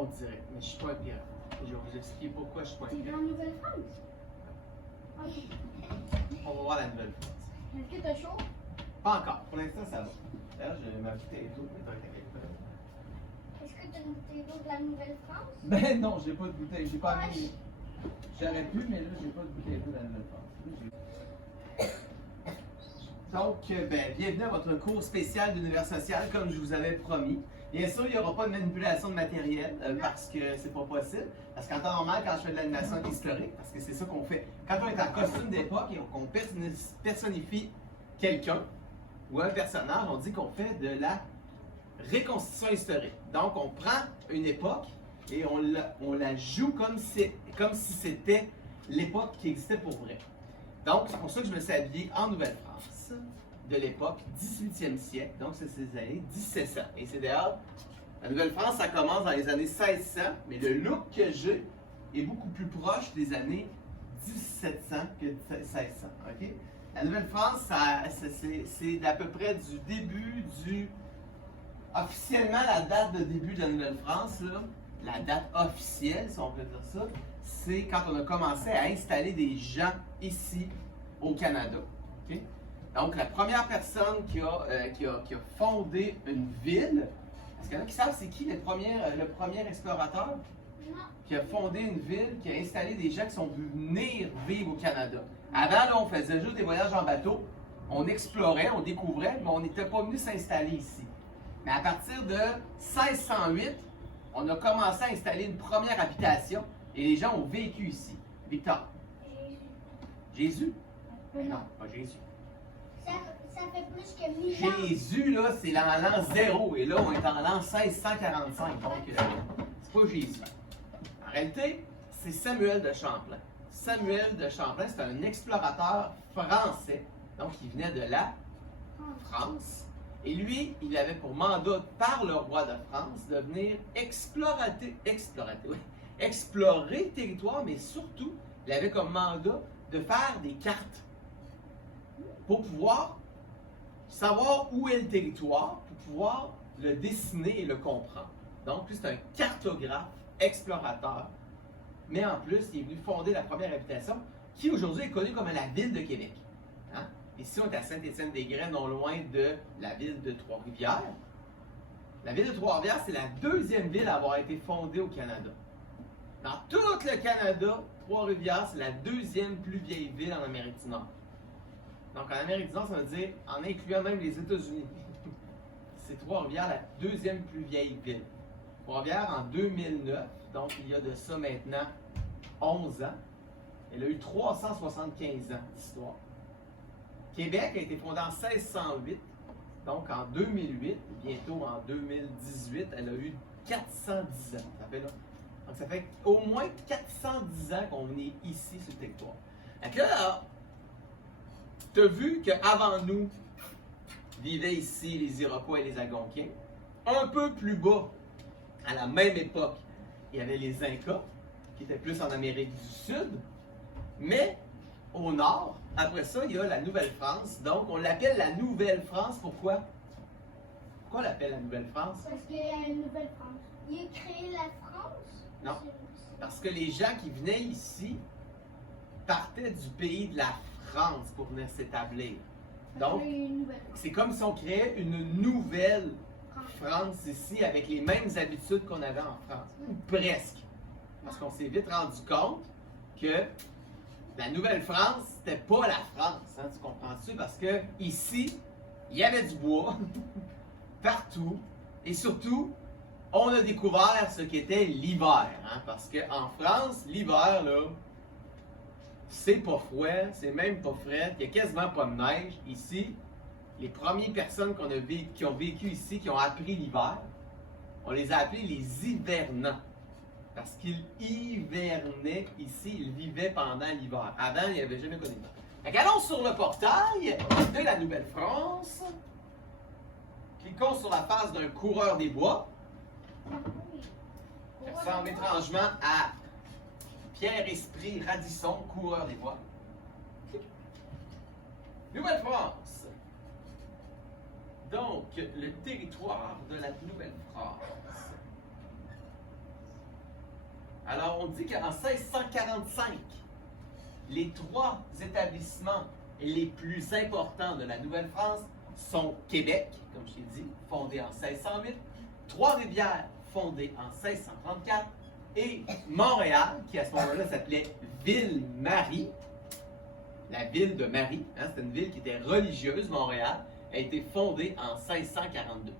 on dirait. Mais je suis pas un pirate. Je vais vous expliquer pourquoi je suis pas un T'es pirate. dans Nouvelle-France? Ok. On va voir la Nouvelle-France. Est-ce que t'as chaud? Pas encore. Pour l'instant, ça va. D'ailleurs, j'ai ma bouteille d'eau, mais t'as quelque chose. Est-ce que t'as une bouteille d'eau de la Nouvelle-France? Ben non, j'ai pas de bouteille. J'ai pas mis. J'aurais pu, mais là, j'ai pas de bouteille d'eau de la Nouvelle-France. Donc, ben, bienvenue à votre cours spécial d'univers social, comme je vous avais promis. Bien sûr, il n'y aura pas de manipulation de matériel parce que c'est pas possible. Parce qu'en temps normal, quand je fais de l'animation historique, parce que c'est ça qu'on fait, quand on est en costume d'époque et qu'on personnifie quelqu'un ou un personnage, on dit qu'on fait de la reconstitution historique. Donc, on prend une époque et on la joue comme si c'était l'époque qui existait pour vrai. Donc, c'est pour ça que je me suis habillé en Nouvelle-France de l'époque 18e siècle. Donc, c'est ces années 1700. Et c'est d'ailleurs, la Nouvelle-France, ça commence dans les années 1600, mais le look que j'ai est beaucoup plus proche des années 1700 que 1600. OK? La Nouvelle-France, c'est à peu près du début du... Officiellement, la date de début de la Nouvelle-France, la date officielle, si on peut dire ça, c'est quand on a commencé à installer des gens ici au Canada. Okay? Donc, la première personne qui a fondé une ville, est-ce qu'il y en a qui savent c'est qui le premier explorateur Non. qui a fondé une ville, qui a installé des gens qui sont venir vivre au Canada? Avant, là, on faisait juste des voyages en bateau, on explorait, on découvrait, mais on n'était pas venu s'installer ici. Mais à partir de 1608, on a commencé à installer une première habitation et les gens ont vécu ici. Victor. Jésus? Non, pas Jésus. Ça fait plus que 1000 ans. Jésus, là, c'est l'an 0 et là, on est en l'an 1645. Donc, c'est pas Jésus. En réalité, c'est Samuel de Champlain. Samuel de Champlain, c'est un explorateur français. Donc, il venait de la France. Et lui, il avait pour mandat par le roi de France de venir explorer le territoire, mais surtout, il avait comme mandat de faire des cartes pour pouvoir savoir où est le territoire, pour pouvoir le dessiner et le comprendre. Donc, lui, c'est un cartographe, explorateur, mais en plus, il est venu fonder la première habitation qui aujourd'hui est connue comme la ville de Québec. Hein? Ici, on est à Saint-Étienne-des-Grès, non loin de la ville de Trois-Rivières. La ville de Trois-Rivières, c'est la deuxième ville à avoir été fondée au Canada. Dans tout le Canada, Trois-Rivières, c'est la deuxième plus vieille ville en Amérique du Nord. Donc, en Amérique du Nord, ça veut dire, en incluant même les États-Unis, c'est Trois-Rivières, la deuxième plus vieille ville. Trois-Rivières, en 2009, donc il y a de ça maintenant 11 ans, elle a eu 375 ans d'histoire. Québec a été fondée en 1608, donc en 2008, bientôt en 2018, elle a eu 410 ans. Donc ça fait au moins 410 ans qu'on est ici sur le territoire. Donc là, tu as vu qu'avant nous, vivaient ici les Iroquois et les Algonquiens. Un peu plus bas, à la même époque, il y avait les Incas, qui étaient plus en Amérique du Sud. Mais au nord, après ça, il y a la Nouvelle-France. Donc, on l'appelle la Nouvelle-France. Pourquoi? Pourquoi on l'appelle la Nouvelle-France? Parce qu'il y a une Nouvelle-France. Il a créé la France? Non. Parce que les gens qui venaient ici partaient du pays de la France pour venir s'établir. Donc, c'est comme si on créait une nouvelle France ici avec les mêmes habitudes qu'on avait en France. Ou presque. Parce qu'on s'est vite rendu compte que la Nouvelle-France, c'était pas la France, hein, tu comprends-tu? Parce que ici, il y avait du bois, partout, et surtout, on a découvert ce qu'était l'hiver. Hein, parce qu'en France, l'hiver, là, c'est pas froid, c'est même pas frais, il y a quasiment pas de neige. Ici, les premières personnes qui ont vécu ici, qui ont appris l'hiver, on les a appelés les hivernants. Parce qu'ils hivernaient ici, ils vivaient pendant l'hiver. Avant, il n'y avait jamais connu ça. Allons sur le portail de la Nouvelle-France. Cliquons sur la face d'un coureur des bois. Ça ressemble étrangement à Pierre-Esprit Radisson, coureur des bois. Nouvelle-France. Donc, le territoire de la Nouvelle-France. Alors, on dit qu'en 1645, les 3 établissements les plus importants de la Nouvelle-France sont Québec, comme je t'ai dit, fondé en 1608, Trois-Rivières, fondé en 1634, et Montréal, qui à ce moment-là s'appelait Ville-Marie, la ville de Marie, hein, c'était une ville qui était religieuse, Montréal, a été fondée en 1642.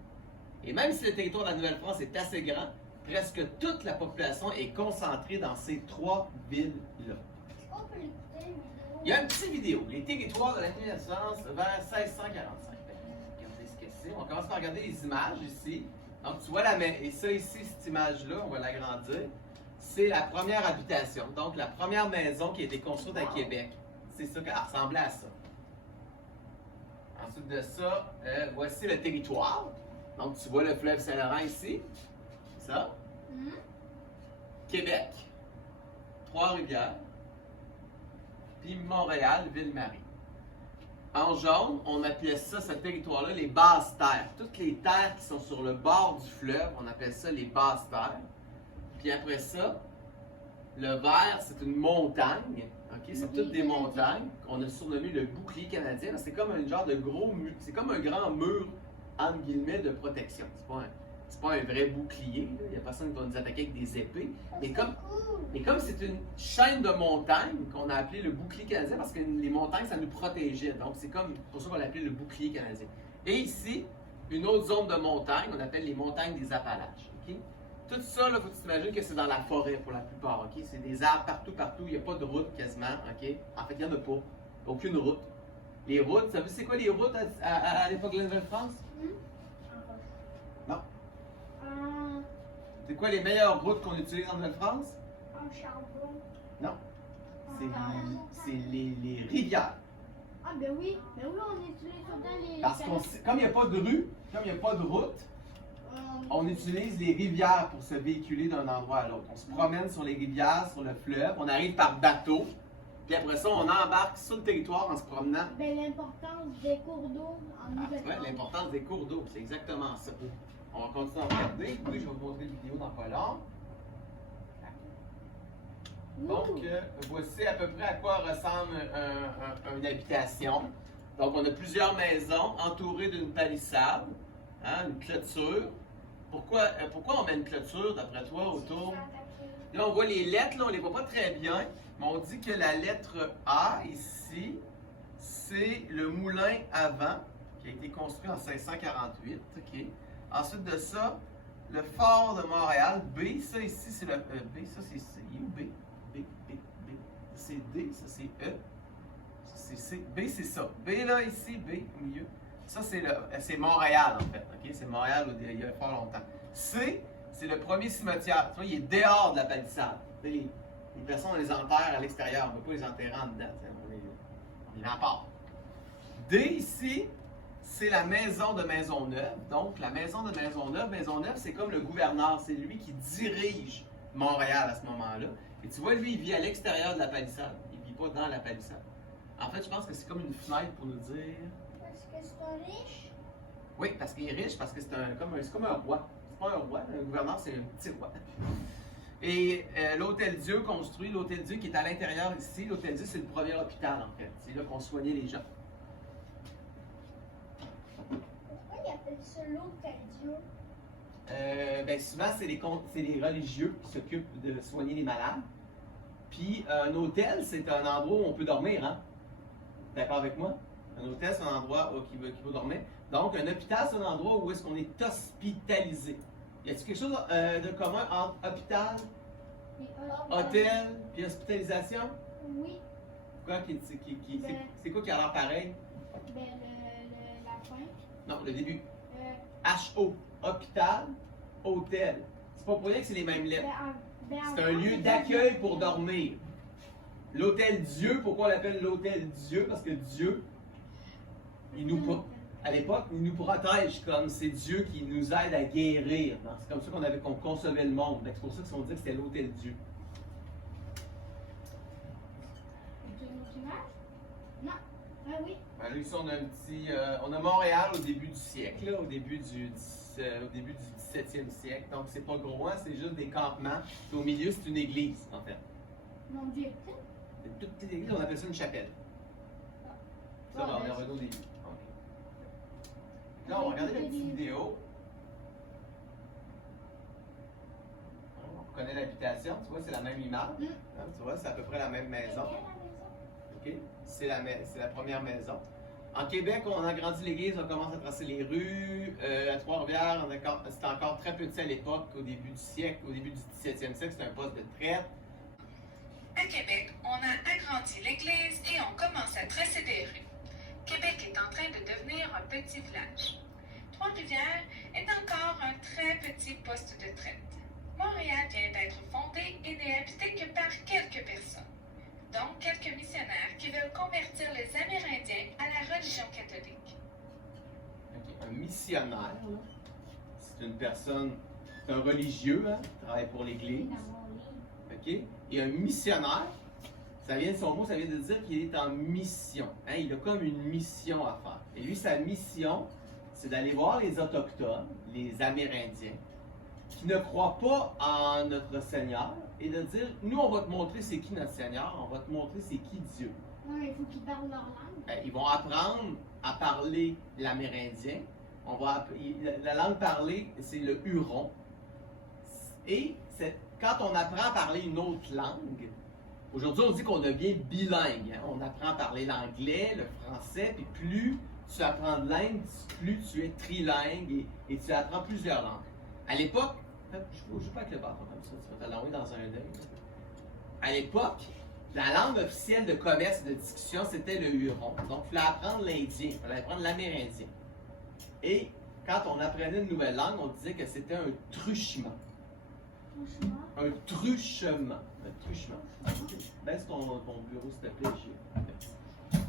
Et même si le territoire de la Nouvelle-France est assez grand, presque toute la population est concentrée dans ces 3 villes-là. On peut l'écouter, une vidéo. Il y a une petite vidéo, les territoires de la Nouvelle-France vers 1645. Regardez ce que c'est. On commence par regarder les images ici. Donc, tu vois et ça ici, cette image-là, on va l'agrandir. C'est la première habitation, donc la première maison qui a été construite à Québec. C'est ça qu'elle ressemblait à ça. Ensuite de ça, voici le territoire. Donc, tu vois le fleuve Saint-Laurent ici. Ça. Québec, Trois-Rivières, puis Montréal, Ville-Marie. En jaune, on appelait ça, ce territoire-là, les basses terres. Toutes les terres qui sont sur le bord du fleuve, on appelle ça les basses terres. Puis après ça, le vert, c'est une montagne. Okay? C'est toutes des montagnes qu'on a surnommé le bouclier canadien. C'est comme un genre de gros mur, c'est comme un grand mur, entre guillemets, de protection. C'est pas un vrai bouclier. Là. Il n'y a personne qui va nous attaquer avec des épées. Mais comme c'est une chaîne de montagnes qu'on a appelé le bouclier canadien parce que les montagnes, ça nous protégeait. Donc, c'est comme pour ça qu'on l'appelait le bouclier canadien. Et ici, une autre zone de montagne, on appelle les montagnes des Appalaches. Okay? Tout ça, il faut que tu t'imagines que c'est dans la forêt pour la plupart. Okay? C'est des arbres partout. Il n'y a pas de route quasiment. Okay? En fait, il n'y en a pas. Aucune route. Les routes, vous savez c'est quoi les routes à l'époque de la Nouvelle-France? Non. C'est quoi les meilleures routes qu'on utilise en Nouvelle-France? En charbon. Non. C'est les rivières. Ah ben oui, on utilise tout le temps les... Parce que comme il n'y a pas de rue, comme il n'y a pas de route, on utilise les rivières pour se véhiculer d'un endroit à l'autre. On se promène sur les rivières, sur le fleuve, on arrive par bateau, puis après ça, on embarque sur le territoire en se promenant. Ben l'importance des cours d'eau en Nouvelle-France. Ouais, l'importance des cours d'eau, c'est exactement ça. On va continuer à regarder. Oui, je vais vous montrer une vidéo dans pas long. Donc, voici à peu près à quoi ressemble une habitation. Donc, on a plusieurs maisons entourées d'une palissade, hein, une clôture. Pourquoi on met une clôture, d'après toi, autour? Là, on voit les lettres, là, on ne les voit pas très bien, mais on dit que la lettre A, ici, c'est le moulin à vent qui a été construit en 1648. Okay. Ensuite de ça, le fort de Montréal, B, ça ici, c'est le B, ça c'est C, B, c'est D, ça c'est E, ça c'est C, B c'est ça. B là, ici, B au milieu. Ça c'est Montréal en fait, ok? C'est Montréal il y a fort longtemps. C, c'est le premier cimetière. Tu vois, il est dehors de la palissade. Les personnes, on les enterre à l'extérieur, on ne peut pas les enterrer en dedans. On est en part. D ici, c'est la maison de Maisonneuve. Donc, la maison de Maisonneuve, c'est comme le gouverneur. C'est lui qui dirige Montréal à ce moment-là. Et tu vois, lui, il vit à l'extérieur de la palissade. Il ne vit pas dans la palissade. En fait, je pense que c'est comme une fenêtre pour nous dire... Parce que c'est un riche? Oui, parce qu'il est riche, parce que c'est comme un roi. C'est pas un roi, un gouverneur, c'est un petit roi. Et l'Hôtel-Dieu construit, l'Hôtel-Dieu qui est à l'intérieur ici. L'Hôtel-Dieu, c'est le premier hôpital, en fait. C'est là qu'on soignait les gens. Ils appellent ça l'Hôtel-Dieu. Ben souvent, c'est les religieux qui s'occupent de soigner les malades. Puis, un hôtel, c'est un endroit où on peut dormir. Hein? D'accord avec moi? Un hôtel, c'est un endroit où il faut dormir. Donc, un hôpital, c'est un endroit où est-ce qu'on est hospitalisé. Y a-t-il quelque chose de commun entre hôpital, hôtel et hospitalisation? Oui. Quoi, c'est quoi qui a l'air pareil? Ben, la fin. Non, le début. H-O, hôpital, hôtel. C'est pas pour rien que c'est les mêmes lettres. C'est un lieu d'accueil pour dormir. L'hôtel Dieu, pourquoi on l'appelle l'hôtel Dieu? Parce que Dieu, à l'époque, il nous protège comme c'est Dieu qui nous aide à guérir. C'est comme ça qu'on concevait le monde. C'est pour ça qu'ils ont dit que c'était l'hôtel Dieu. Tu as une autre image? Non. oui. Ben là, ici, on a un petit. On a Montréal au début du siècle, là, au début du 17e siècle. Donc, c'est pas gros, hein, c'est juste des campements. Puis au milieu, c'est une église, en fait. Mon Dieu. C'est une toute petite église, on appelle ça une chapelle. Ça, ben, on est revenu au début. OK. Là, on va regarder la petite vidéo. On connaît l'habitation, tu vois, c'est la même image. Hein, tu vois, c'est à peu près la même maison. OK? C'est la première maison. En Québec, on a agrandi l'église, on commence à tracer les rues. À Trois-Rivières, c'était encore très petit à l'époque, au début du siècle, au début du 17e siècle, c'était un poste de traite. À Québec, on a agrandi l'église et on commence à tracer des rues. Québec est en train de devenir un petit village. Trois-Rivières est encore un très petit poste de traite. Montréal vient d'être fondée et n'est habitée que par quelques personnes, donc quelques missionnaires qui veulent convertir les Amérindiens à la religion catholique. Okay. Un missionnaire, c'est une personne, c'est un religieux, hein, qui travaille pour l'Église. OK? Et un missionnaire, ça vient de son mot, ça vient de dire qu'il est en mission. Hein? Il a comme une mission à faire. Et lui, sa mission, c'est d'aller voir les Autochtones, les Amérindiens, qui ne croient pas en notre Seigneur, et de dire, nous, on va te montrer c'est qui notre Seigneur, on va te montrer c'est qui Dieu. Oui, il faut qu'ils parlent leur langue. Ils vont apprendre à parler l'amérindien. La langue parlée, c'est le Huron. Et quand on apprend à parler une autre langue, aujourd'hui on dit qu'on devient bilingue. Hein? On apprend à parler l'anglais, le français, puis plus tu apprends de langue, plus tu es trilingue et tu apprends plusieurs langues. À l'époque, je ne joue pas avec le bâton comme ça, tu vas te l'envoyer dans un œil. À l'époque, la langue officielle de commerce et de discussion, c'était le Huron. Donc, il fallait apprendre l'indien, il fallait apprendre l'amérindien. Et quand on apprenait une nouvelle langue, on disait que c'était un truchement. Un truchement. Un truchement. Baisse ton bureau, s'il te plaît.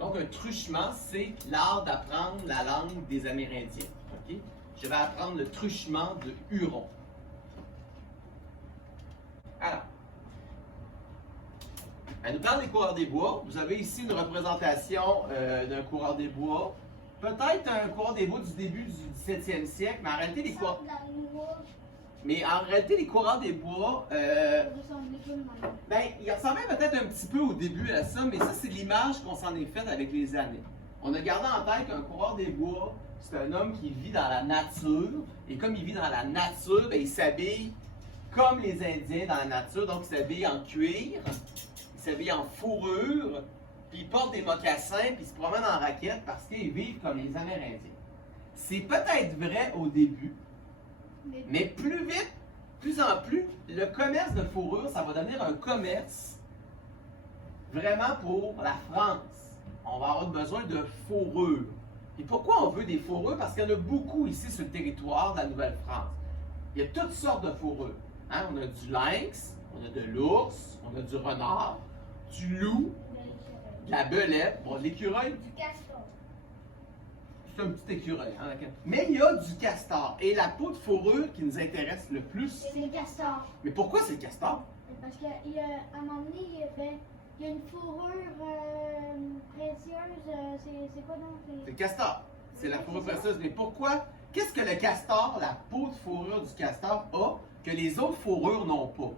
Donc, un truchement, c'est l'art d'apprendre la langue des Amérindiens. Okay? Je vais apprendre le truchement de Huron. Alors, elle nous parle des coureurs des bois. Vous avez ici une représentation d'un coureur des bois. Peut-être un coureur des bois du début du 17e siècle, mais en réalité, les coureurs... les coureurs des bois, ils ressemblaient peut-être un petit peu au début à ça, mais ça, c'est l'image qu'on s'en est faite avec les années. On a gardé en tête qu'un coureur des bois, c'est un homme qui vit dans la nature, et comme il vit dans la nature, il s'habille comme les Indiens dans la nature, donc il s'habille en cuir, il s'habille en fourrure, puis il porte des mocassins, puis il se promène en raquette parce qu'ils vivent comme les Amérindiens. C'est peut-être vrai au début, mais plus vite, plus en plus, le commerce de fourrure, ça va devenir un commerce vraiment pour la France. On va avoir besoin de fourrure. Et pourquoi on veut des fourrures? Parce qu'il y en a beaucoup ici sur le territoire de la Nouvelle-France. Il y a toutes sortes de fourrures. Hein? On a du lynx, on a de l'ours, on a du renard, du loup, de la belette, bon, de l'écureuil. Du castor. C'est un petit écureuil. Hein? Mais il y a du castor. Et la peau de fourrure qui nous intéresse le plus. C'est le castor. Mais pourquoi c'est le castor? Parce qu'à un moment donné, il y a une fourrure précieuse. C'est quoi donc? C'est le castor. C'est la fourrure précieuse. Mais pourquoi? Qu'est-ce que le castor, la peau de fourrure du castor a que les autres fourrures n'ont pas?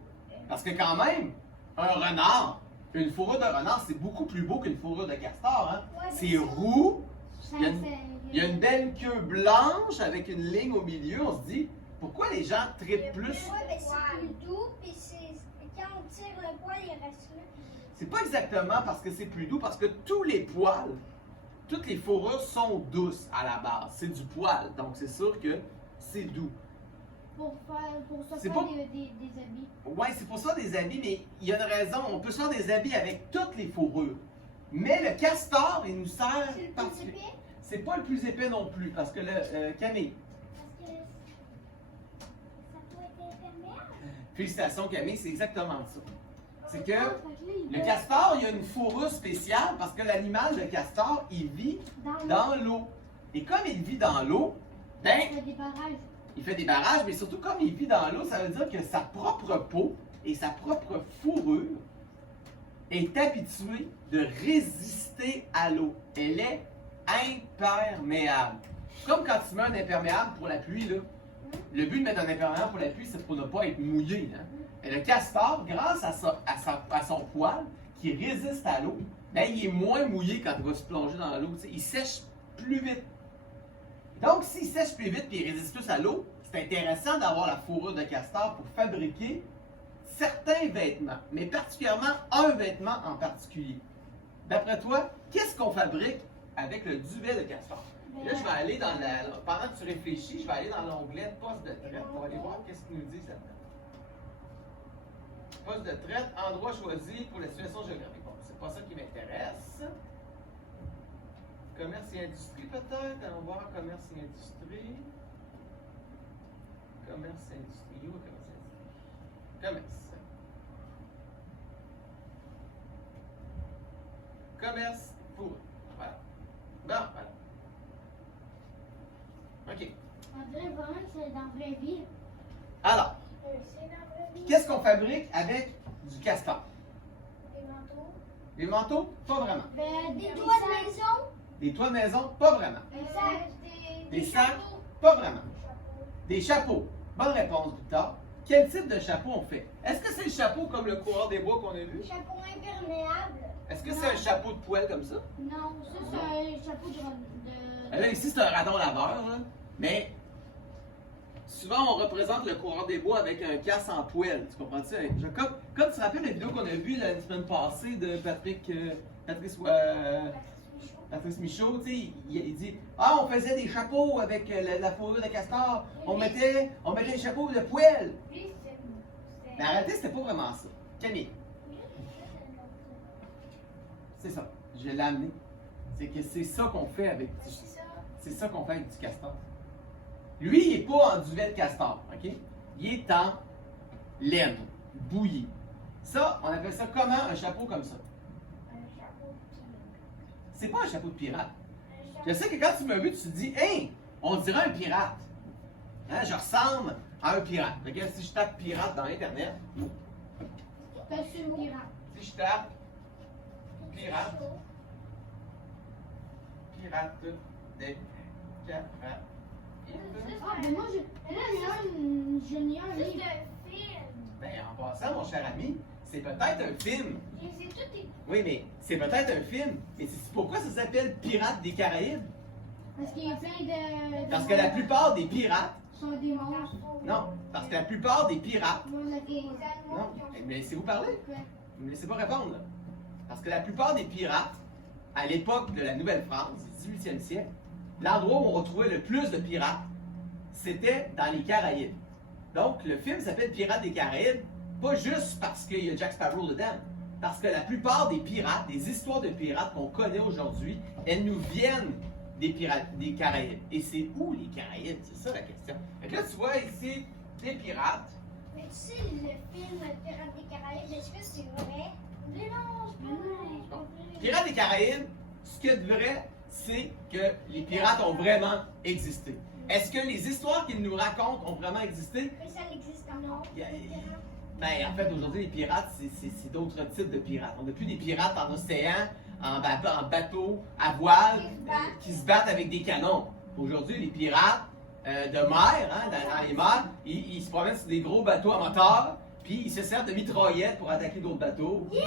Parce que quand même, un renard, une fourrure de renard, c'est beaucoup plus beau qu'une fourrure de castor. Hein? Ouais, c'est roux. Il Il y a une belle queue blanche avec une ligne au milieu. On se dit, pourquoi les gens trippent plus? Oui, mais c'est plus doux, puis quand on tire le poil, il reste là. C'est pas exactement parce que c'est plus doux, parce que tous les poils, toutes les fourrures sont douces à la base. C'est du poil, donc c'est sûr que c'est doux. Pour se C'est faire pas- des habits. Ouais, c'est pour ça des habits, mais il y a une raison. On peut se faire des habits avec toutes les fourrures. Mais le castor, il nous sert C'est le plus particulièrement. épais, C'est pas le plus épais non plus, parce que Camille, parce que ça peut être imperméable. félicitations Camille, c'est exactement ça. C'est que Ah, fait là, il le va castor, il y a une fourrure spéciale parce que l'animal, le castor, il vit dans l'eau. Et comme il vit dans l'eau, ben, Il fait des barrages. il fait des barrages, mais surtout comme il vit dans l'eau, ça veut dire que sa propre peau et sa propre fourrure est habituée de résister à l'eau. Elle est imperméable. Comme quand tu mets un imperméable pour la pluie, là. Le but de mettre un imperméable pour la pluie, c'est pour ne pas être mouillé. Hein? Et le castor, grâce à son poil qui résiste à l'eau, ben, il est moins mouillé quand il va se plonger dans l'eau. Il sèche plus vite. Donc, s'il sèche plus vite et il résiste plus à l'eau, c'est intéressant d'avoir la fourrure de castor pour fabriquer certains vêtements, mais particulièrement un vêtement en particulier. D'après toi, qu'est-ce qu'on fabrique avec le duvet de castor? Et là, je vais aller dans pendant que tu réfléchis, je vais aller dans l'onglet poste de traite. On va aller voir qu'est-ce qu'ils nous disent là-dedans. Poste de traite, endroit choisi pour la situation géographique. Bon, c'est pas ça qui m'intéresse. Commerce et industrie, peut-être. Allons voir commerce et industrie. Commerce et industrie. Où est commerce et industrie? Commerce. Commerce pour. Voilà. Bon, voilà. OK. On dirait vraiment que c'est dans la vraie vie. Alors, C'est dans la vraie vie. qu'est-ce qu'on fabrique avec du castor? Des manteaux. Des manteaux? Pas vraiment. Des toits de maison. Des toits de maison? Pas vraiment. Des sacs. Des sacs? chapeaux. Pas vraiment. Chapeaux. Des chapeaux. Bonne réponse, Victor. Quel type de chapeau on fait? Est-ce que c'est le chapeau comme le coureur des bois qu'on a vu? Chapeau imperméable. Est-ce que c'est un chapeau de poêle comme ça? Non, ça c'est un chapeau de... Là, ici, c'est un radon laveur, là. Mais souvent, on représente le coureur des bois avec un casse en poêle. Tu comprends-tu? Comme tu te rappelles la vidéo qu'on a vue la semaine passée de Patrice Michaud, tu sais, il dit ah, on faisait des chapeaux avec la fourrure de castor, on mettait des chapeaux de poêle. Lui, c'est... Mais en réalité, c'était pas vraiment ça. Camille, c'est ça. Je l'ai amené. C'est que c'est ça qu'on fait avec du, C'est ça. c'est ça qu'on fait avec du castor. Lui, il n'est pas en duvet de castor, ok? Il est en laine, bouillie. Ça, on appelle ça comment un chapeau comme ça? Un chapeau de... C'est pas un chapeau de pirate. Un Je chapeau... sais que quand tu m'as vu, tu te dis, hey, on dirait un pirate. Hein, je ressemble à un pirate. Regarde, si je tape pirate dans Internet, Costume pirate. si je tape pirate des Caraïbes. Ah, mais moi, je n'ai un livre. C'est un film. Ben, en passant, mon cher ami, c'est peut-être un film. Je les ai tous écoutés. Oui, mais c'est peut-être un film. Mais c'est pourquoi ça s'appelle Pirates des Caraïbes? Parce qu'il y a plein de... Parce que la plupart des pirates, sont des monstres. non, parce que la plupart des pirates, Moi, la fille. non, mais laissez-vous parler. Vous ne me laissez pas répondre, là. Parce que la plupart des pirates, à l'époque de la Nouvelle-France, du 18e siècle, l'endroit où on retrouvait le plus de pirates, c'était dans les Caraïbes. Donc, le film s'appelle Pirates des Caraïbes, pas juste parce qu'il y a Jack Sparrow dedans, parce que la plupart des pirates, des histoires de pirates qu'on connaît aujourd'hui, elles nous viennent des pirates des Caraïbes. Et c'est où les Caraïbes? C'est ça la question. Fait que là, tu vois ici des pirates. Mais tu sais, le film Pirates des Caraïbes, est-ce que c'est vrai? Mais non, c'est pas vrai. Pirates des Caraïbes, ce qu'il y a de vrai, c'est que les pirates ont vraiment existé. Est-ce que les histoires qu'ils nous racontent ont vraiment existé? Mais ça existe non. Ben, en fait, aujourd'hui, les pirates, c'est d'autres types de pirates. On n'a plus des pirates en océan, en bateau, à voile, qui se battent avec des canons. Aujourd'hui, les pirates de mer, hein, dans les mers, ils se promènent sur des gros bateaux à moteur, puis ils se servent de mitraillettes pour attaquer d'autres bateaux. Yes!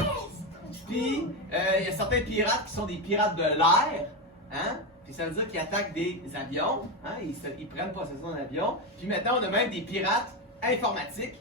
Puis, il y a certains pirates qui sont des pirates de l'air, hein? Puis ça veut dire qu'ils attaquent des avions, hein? Ils prennent possession d'un avion. Puis maintenant, on a même des pirates informatiques.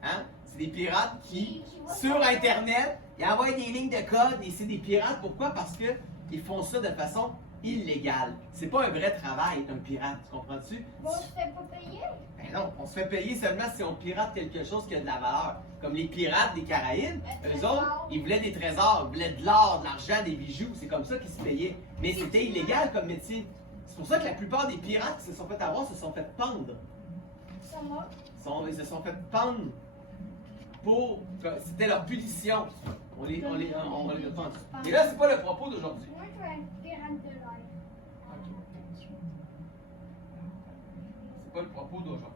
Hein? C'est des pirates qui, sur Internet, ils envoient des lignes de code et c'est des pirates. Pourquoi? Parce qu'ils font ça de façon illégale. C'est pas un vrai travail d'un pirate, tu comprends-tu? Bon, on se fait pas payer? Ben non, on se fait payer seulement si on pirate quelque chose qui a de la valeur. Comme les pirates des Caraïbes, eux autres, ils voulaient des trésors, ils voulaient de l'or, de l'argent, des bijoux. C'est comme ça qu'ils se payaient. Mais c'était illégal comme métier. C'est pour ça que la plupart des pirates qui se sont fait avoir se sont fait pendre. Ça m'a. Ils se sont fait pendre pour. C'était leur punition. On les a pendus. Et là, c'est pas le propos d'aujourd'hui. Moi, je veux un pirate de l'air. C'est pas le propos d'aujourd'hui.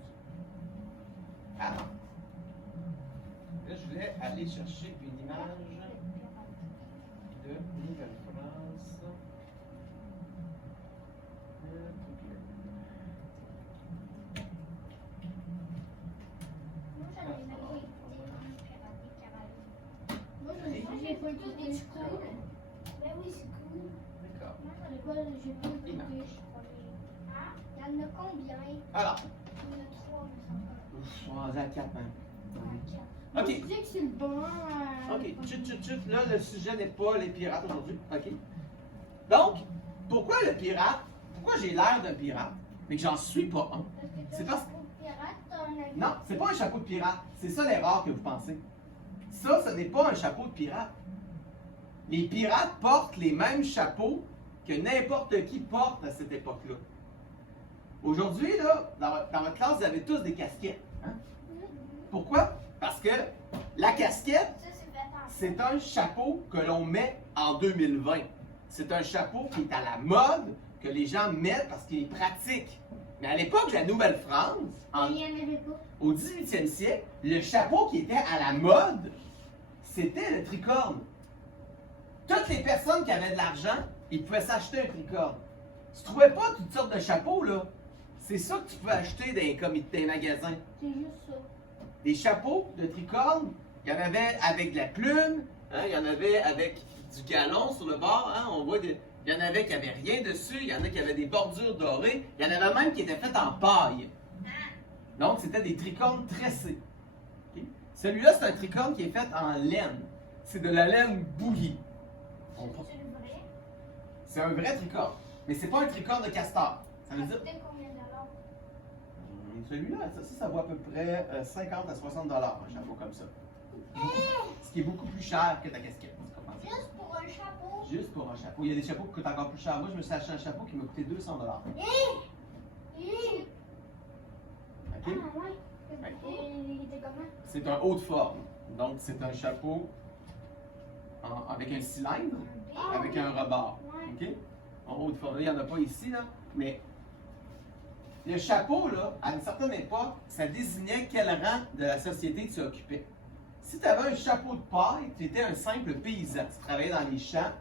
Ah. Là, je voulais aller chercher une image. de Nouvelle-France. Moi, j'en ai même pas écouté Pirates des Caraïbes. Moi, Allez. j'ai pas écouté du coup. Ben oui, c'est cool. D'accord. Moi, j'en ai pas écouté, je crois. Ah, il y en a combien? Alors, Il y en a 3, mais ça je suis rendu à 4 même. va. Ok. Je dis que c'est le bon. Ok, chut. Là, le sujet n'est pas les pirates aujourd'hui. Ok. Donc, pourquoi le pirate? Pourquoi j'ai l'air d'un pirate, mais que j'en suis pas un? C'est parce- Pirate, t'as un avis? Non, c'est pas un chapeau de pirate. C'est ça l'erreur que vous pensez. Ça, ce n'est pas un chapeau de pirate. Les pirates portent les mêmes chapeaux que n'importe qui porte à cette époque-là. Aujourd'hui, là, dans votre classe, vous avez tous des casquettes. Hein? Pourquoi? Parce que la casquette, Ça, c'est fait en c'est un chapeau que l'on met en 2020. C'est un chapeau qui est à la mode, que les gens mettent parce qu'il est pratique. Mais à l'époque de la Nouvelle-France, Il n'y en avait pas. au 18e siècle, le chapeau qui était à la mode, c'était le tricorne. Toutes les personnes qui avaient de l'argent, ils pouvaient s'acheter un tricorne. Tu trouvais pas toutes sortes de chapeaux, là? C'est ça que tu pouvais acheter dans les magasins. C'est juste ça. Des chapeaux de tricorne, il y en avait avec de la plume, hein, il y en avait avec du galon sur le bord, hein, on voit il y en avait qui n'avaient rien dessus, il y en a qui avaient des bordures dorées, il y en avait même qui étaient faites en paille. Donc, c'était des tricornes tressés. Ok? Celui-là, c'est un tricorne qui est fait en laine. C'est de la laine bouillie. C'est le vrai. C'est un vrai tricorne. Mais c'est pas un tricorne de castor. Ça veut dire. coûtait combien de dollars? Celui-là, ça vaut à peu près 50 à 60 dollars un chapeau comme ça. Ce qui est beaucoup plus cher que ta casquette. Tu comprends ça? Juste pour un chapeau. Juste pour un chapeau. Il y a des chapeaux qui coûtent encore plus cher. Moi, je me suis acheté un chapeau qui m'a coûté 200 dollars. Et... OK? Ah, ouais. Et il était comment? C'est un haut de forme. Donc, c'est un chapeau avec un cylindre, Ah, avec oui. un rebord. Ouais. OK? En haut de forme. Là, il n'y en a pas ici, là. Mais le chapeau, là, à une certaine époque, ça désignait quel rang de la société tu occupais. Si tu avais un chapeau de paille, tu étais un simple paysan. Tu travaillais dans les champs.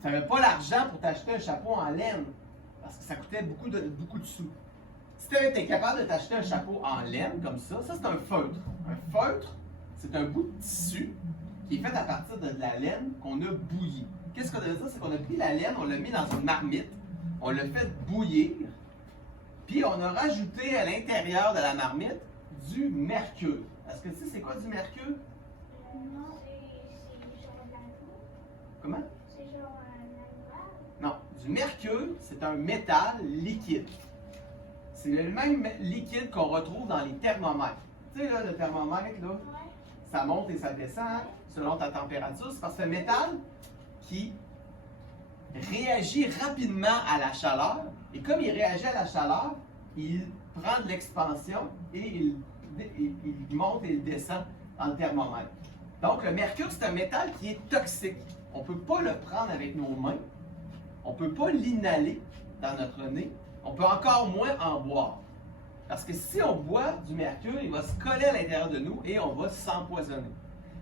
Tu n'avais pas l'argent pour t'acheter un chapeau en laine. Parce que ça coûtait beaucoup de sous. Si tu étais capable de t'acheter un chapeau en laine, comme ça c'est un feutre. Un feutre, c'est un bout de tissu qui est fait à partir de la laine qu'on a bouillie. Qu'est-ce qu'on a dit? C'est qu'on a pris la laine, on l'a mis dans une marmite, on l'a fait bouillir, puis on a rajouté à l'intérieur de la marmite du mercure. Est-ce que tu sais c'est quoi du mercure? Non, c'est genre de la peau. Comment? C'est genre la Non, du mercure, c'est un métal liquide. C'est le même liquide qu'on retrouve dans les thermomètres. Tu sais, là, le thermomètre, là, Ouais. ça monte et ça descend hein, selon ta température. C'est parce que c'est un métal qui réagit rapidement à la chaleur. Et comme il réagit à la chaleur, il prend de l'expansion et il monte et il descend dans le thermomètre. Donc, le mercure, c'est un métal qui est toxique. On ne peut pas le prendre avec nos mains. On ne peut pas l'inhaler dans notre nez. On peut encore moins en boire. Parce que si on boit du mercure, il va se coller à l'intérieur de nous et on va s'empoisonner.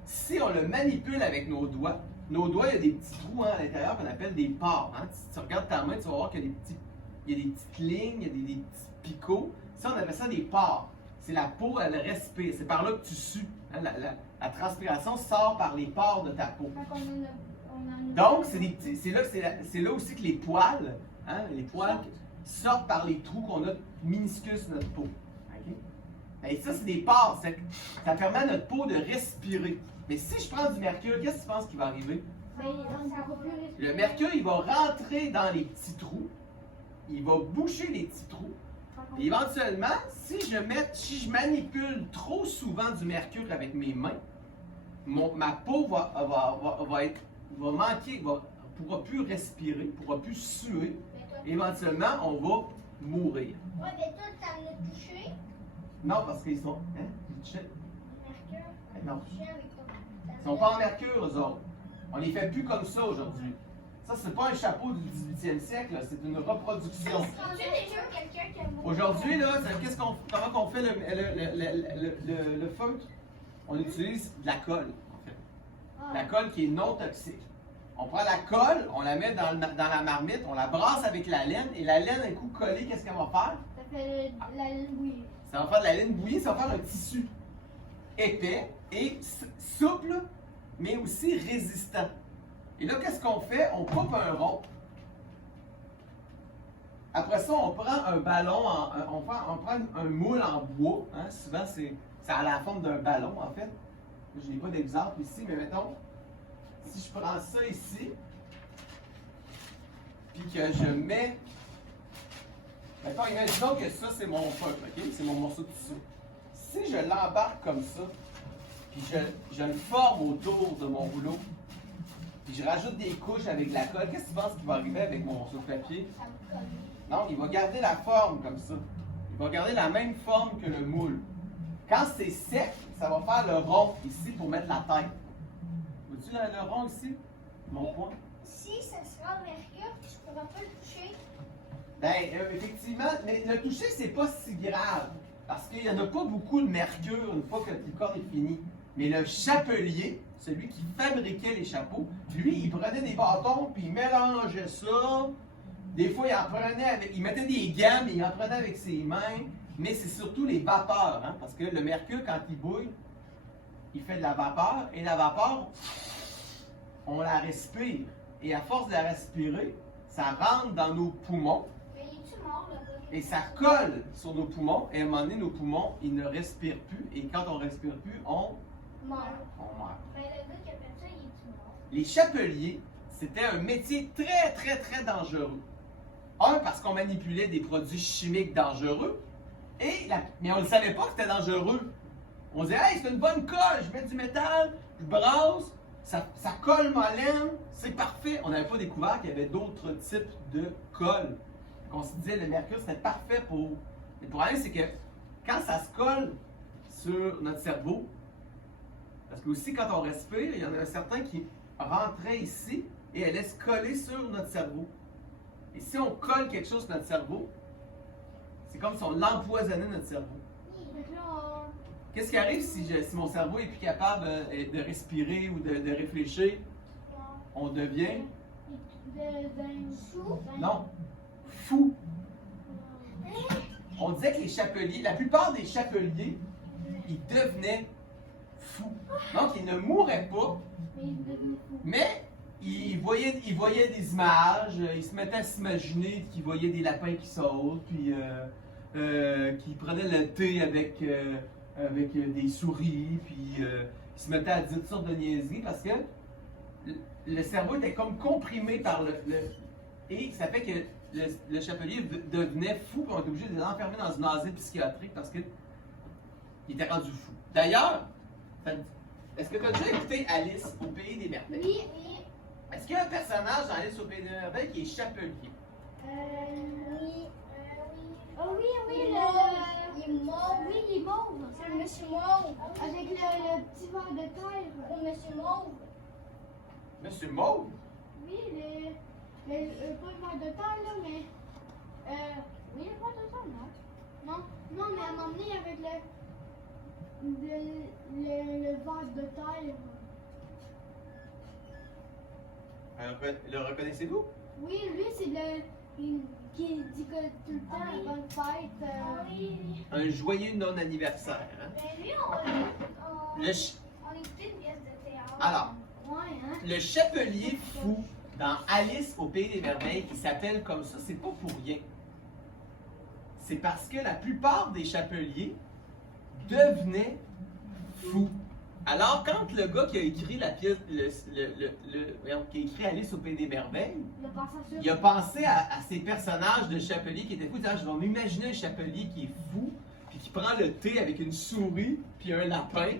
Si on le manipule avec nos doigts, il y a des petits trous hein, à l'intérieur qu'on appelle des pores. Hein. Si tu regardes ta main, tu vas voir qu'il y a des petites lignes, il y a des petits picots. Ça, on appelle ça des pores. C'est la peau, elle respire. C'est par là que tu sues. Hein. La transpiration sort par les pores de ta peau. Fait qu'on en a Donc, c'est là aussi que les poils, hein, sortent par les trous qu'on a minuscules sur notre peau. OK? Et ça, c'est des pores. Ça permet à notre peau de respirer. Mais si je prends du mercure, qu'est-ce que tu penses qui va arriver? Ben, on va plus respirer. Le mercure, il va rentrer dans les petits trous. Il va boucher les petits trous. Et éventuellement, si je manipule trop souvent du mercure avec mes mains, ma peau va manquer, ne pourra plus respirer, ne pourra plus suer. Éventuellement, on va mourir. Ouais, mais toi, t'en as touché. Non, parce qu'ils sont. Hein? Ils touchaient? Mercure. Non. Touché avec toi. Ils sont pas en mercure, eux autres. On les fait plus comme ça aujourd'hui. Ça, c'est pas un chapeau du 18e siècle, là, c'est une reproduction. As-tu déjà quelqu'un qui a mourir? Aujourd'hui, là, comment on fait le feutre? On utilise de la colle, en fait. Ah. La colle qui est non toxique. On prend la colle, on la met dans la marmite, on la brasse avec la laine, et la laine, un coup collée, qu'est-ce qu'elle va faire? Ça fait la laine bouillie. Ça va faire de la laine bouillie, ça va faire un tissu épais et souple, mais aussi résistant. Et là, qu'est-ce qu'on fait? On coupe un rond. Après ça, on prend un ballon, on prend un moule en bois. Hein? Souvent, ça a la forme d'un ballon, en fait. Je n'ai pas d'exemple ici, mais mettons, si je prends ça ici, puis que je mets... Mettons, imaginons que ça, c'est mon feu, OK? C'est mon morceau de tissu. Si je l'embarque comme ça, puis je le forme autour de mon rouleau, puis je rajoute des couches avec de la colle, qu'est-ce que tu penses qui va arriver avec mon morceau de papier? Ça me colle. Non, il va garder la forme comme ça. Il va garder la même forme que le moule. Quand c'est sec, ça va faire le rond ici pour mettre la tête. Vois-tu le rond ici? Mon point? Si ça sera en mercure, tu ne pourras pas le toucher. Ben, effectivement, mais le toucher, c'est pas si grave. Parce qu'il n'y en a pas beaucoup de mercure une fois que le corps est fini. Mais le chapelier, celui qui fabriquait les chapeaux, lui, il prenait des bâtons puis il mélangeait ça. Des fois, il mettait des gants, mais il en prenait avec ses mains. Mais c'est surtout les vapeurs, hein, parce que le mercure, quand il bouille, il fait de la vapeur. Et la vapeur, on la respire. Et à force de la respirer, ça rentre dans nos poumons. Mais il est-tu mort là-bas? Et ça colle sur nos poumons. Et à un moment donné, nos poumons, ils ne respirent plus. Et quand on respire plus, on Mort. meurt. Mais le gars qui a fait ça, il est-tu mort? Les chapeliers, c'était un métier très, très, très dangereux. Un, parce qu'on manipulait des produits chimiques dangereux. Mais on ne savait pas que c'était dangereux. On disait, hey, c'est une bonne colle, je mets du métal, je brasse, ça colle ma laine, c'est parfait. On n'avait pas découvert qu'il y avait d'autres types de colle. On se disait, le mercure, c'était parfait pour. Le problème, c'est que quand ça se colle sur notre cerveau, parce que aussi, quand on respire, il y en a un certain qui rentrait ici et elle laisse coller sur notre cerveau. Et si on colle quelque chose sur notre cerveau, c'est comme si on l'empoisonnait notre cerveau. Fait que là, Qu'est-ce qui arrive si mon cerveau est plus capable de respirer ou de réfléchir? On devient, d'un chou. non, fou. On disait que les chapeliers, la plupart des chapeliers, ils devenaient fous. Donc, ils ne mouraient pas, Mais il est devenu fou. mais ils voyaient des images, ils se mettaient à s'imaginer qu'ils voyaient des lapins qui sautent, puis qu'ils prenaient le thé avec des souris, puis ils se mettaient à dire toutes sortes de niaiseries parce que le cerveau était comme comprimé par et ça fait que le chapelier devenait fou, puis on était obligé de l'enfermer dans une asile psychiatrique parce qu'il était rendu fou. D'ailleurs, est-ce que tu as déjà écouté Alice au Pays des Merveilles? Oui, oui. Est-ce qu'il y a un personnage dans Alice au Pays des Merveilles qui est chapelier? Oui. Oh oui, oui, Il est le... mauve. Il est mauve. Oui, il est mauve. C'est le monsieur mauve. Avec le petit verre de terre. Le monsieur mauve. Monsieur Mauve? Oui, pas le verre de terre, là, mais... oui, le verre de terre, non? Non, mais à un moment donné, avec le verre de terre... Alors, le reconnaissez-vous? Oui, lui, c'est qui dit que tout le temps, oui. bonne fête. Oui. Un joyeux non-anniversaire. Hein? Mais lui, on Le ch- écoutait une pièce de théâtre. Alors, Ouais, hein? le chapelier fou dans Alice au Pays des Merveilles, qui s'appelle comme ça, c'est pas pour rien. C'est parce que la plupart des chapeliers devenaient fous. Alors, quand le gars qui a écrit la pièce, qui a écrit Alice au Pays des Merveilles, Le passage il a pensé à ces personnages de chapeliers qui étaient fous. Il dit, ah, je vais m'imaginer un chapelier qui est fou, puis qui prend le thé avec une souris, puis un lapin,